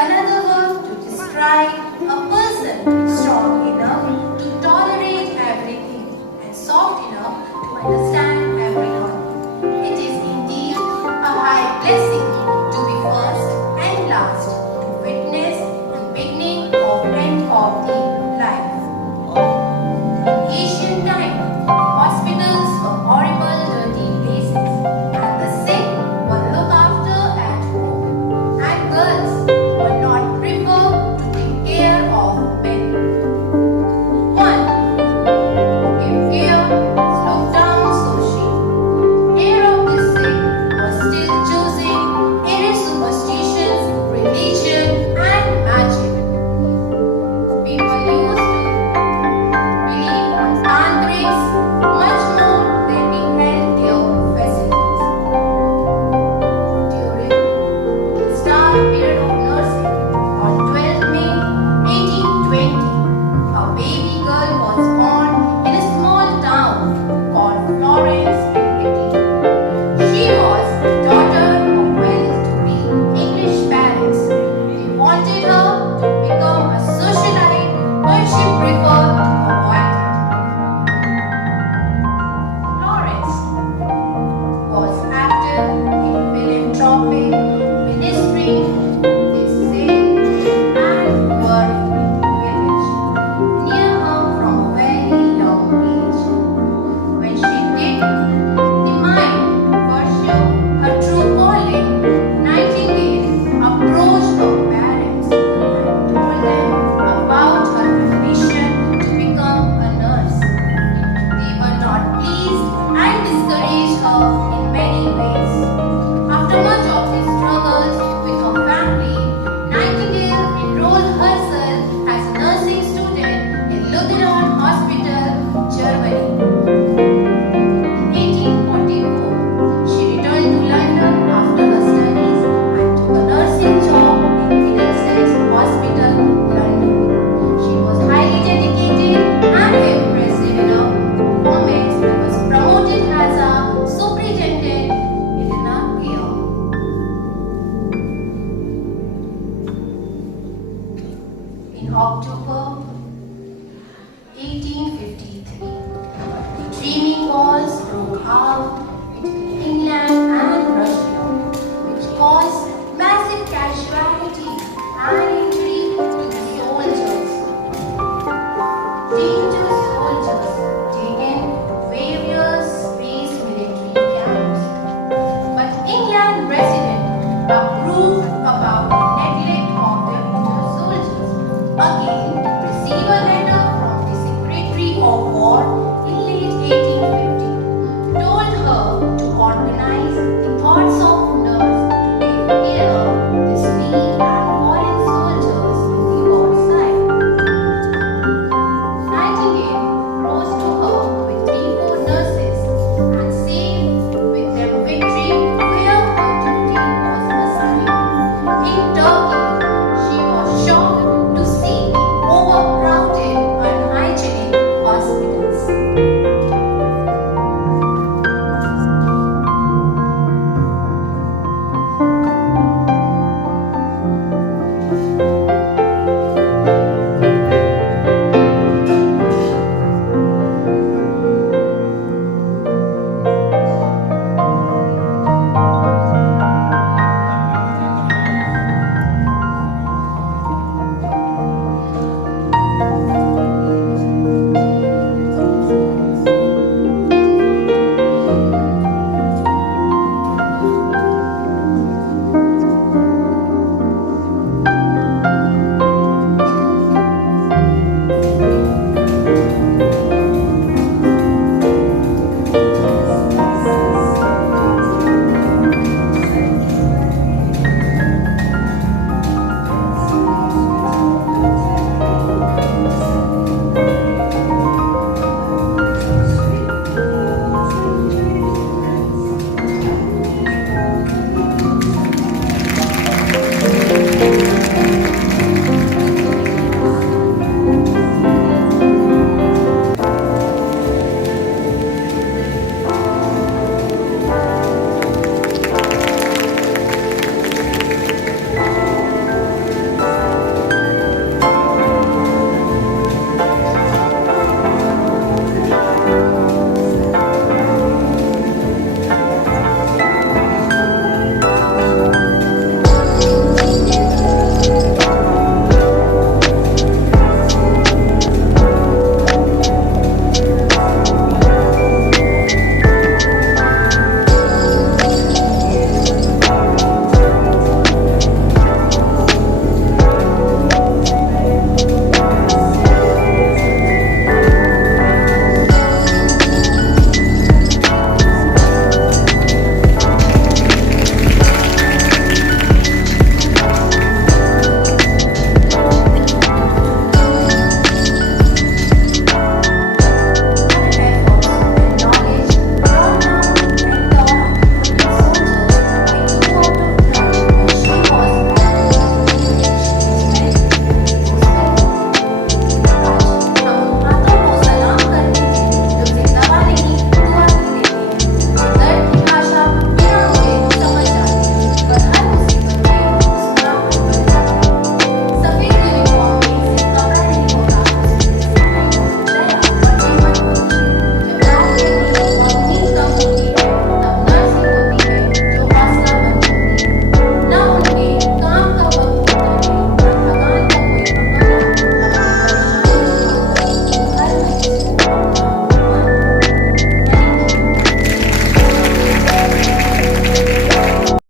another word to describe a person strong enough to tolerate everything and soft enough to understand everyone. It is indeed a high blessing to be first and last, to witness the beginning of end of the life. In ancient time, hospitals were horrible, dirty places, and the sick were looked after at home, and girls were not preferred to take care of men. One who gave care was looked down socially. Care of the sick was still choosing in its superstitions, religion, and magic. People used to believe on tantrics much more than the healthcare facilities. During the start period of nursing, on 12th May 1820, a baby girl was born in a small town called Florence in Italy. She was the daughter of well-to-do English parents. They wanted her to become a socialite, but she preferred to avoid it. Florence was active in philanthropy, ministry, disabled and poor village near her from a very young age. When she did the mind pursue her true calling, Nightingale approached her parents and told them about her ambition to become a nurse. They were not pleased and discouraged her in many ways. After much of his struggles with her family, Nightingale enrolled herself as a nursing student in Lutheran Hospital, Germany. In 1844, she returned to London after her studies and took a nursing job in Middlesex Hospital, London. She was highly dedicated and impressive in her performance and was promoted as a superintendent within a year. In October